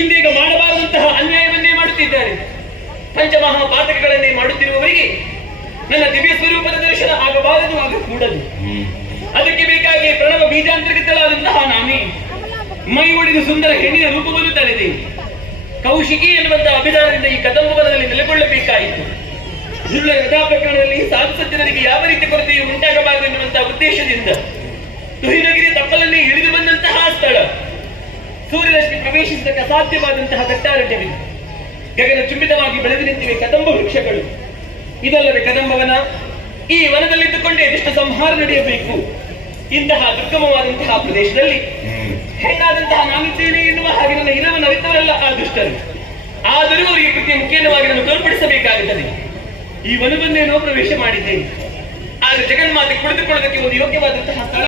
ಇಂದೀಗ ಮಾಡಬಾರದಂತಹ ಅನ್ಯಾಯವನ್ನೇ ಮಾಡುತ್ತಿದ್ದಾರೆ. ಪಂಚಮಹಾಪಾತಕಗಳನ್ನೇ ಮಾಡುತ್ತಿರುವವರಿಗೆ ನನ್ನ ದಿವ್ಯ ಸ್ವರೂಪದ ದರ್ಶನ ಆಗಬಾರದು, ಆಗಕೂಡದು. ಅದಕ್ಕೆ ಬೇಕಾಗಿ ಪ್ರಣವ ಬೀಜಾಂತರ್ಗತಳಾದಂತಹ ನಾನೇ ಮೈ ಒಡೆದು ಸುಂದರ ಹೆಣ್ಣಿನ ರೂಪವನ್ನು ತಳೆದೆ. ಕೌಶಿಕಿ ಎನ್ನುವಂತಹ ಅಭಿಧಾನದಿಂದ ಈ ಕದಂಬವನದಲ್ಲಿ ನೆಲೆಗೊಳ್ಳಬೇಕಾಯಿತು. ದುರ್ಲಭ ಕಥಾ ಪ್ರಕರಣದಲ್ಲಿ ಸಾಧು ಸಜ್ಜನರಿಗೆ ಯಾವ ರೀತಿ ಕೊರತೆಯು ಉಂಟಾಗಬಾರದು ಎನ್ನುವಂತಹ ಉದ್ದೇಶದಿಂದ ತುಹಿನಗಿರಿಯ ತಪ್ಪಲನ್ನೇ ಇಳಿದು ಬಂದಂತಹ ಸ್ಥಳ. ಸೂರ್ಯರಶ್ಮಿ ಪ್ರವೇಶಿಸಕ್ಕೆ ಅಸಾಧ್ಯವಾದಂತಹ ಕಟ್ಟಾರಣ್ಯವಿದೆ. ಗಗನ ಚುಂಬಿತವಾಗಿ ಬೆಳೆದು ನಿಂತಿವೆ ಕದಂಬ ವೃಕ್ಷಗಳು. ಇದಲ್ಲದೆ ಕದಂಬವನ ಈ ವನದಲ್ಲಿದ್ದುಕೊಂಡೇ ಎಷ್ಟು ಸಂಹಾರ ನಡೆಯಬೇಕು. ಇಂತಹ ದುರ್ಗಮವಾದಂತಹ ಪ್ರದೇಶದಲ್ಲಿ ಹೆಣ್ಣಾದಂತಹ ನಾನಿದ್ದೇನೆ ಎನ್ನುವ ಹಾಗೆ ನನ್ನ ಇರವನ್ನು ಅರಿತವರಲ್ಲ ಆ ದುಷ್ಟರು. ಆದರೂ ಅವರಿಗೆ ಕೃತ್ಯ ಮುಖ್ಯವಾಗಿ ನಾನು ತೋರ್ಪಡಿಸಬೇಕಾಗುತ್ತದೆ. ಈ ವನವನ್ನೇನೋ ಪ್ರವೇಶ ಮಾಡಿದ್ದೇನೆ, ಆದರೆ ಜಗನ್ಮಾತೆ ಕುಳಿತುಕೊಳ್ಳೋದಕ್ಕೆ ಒಂದು ಯೋಗ್ಯವಾದಂತಹ ಸ್ಥಳ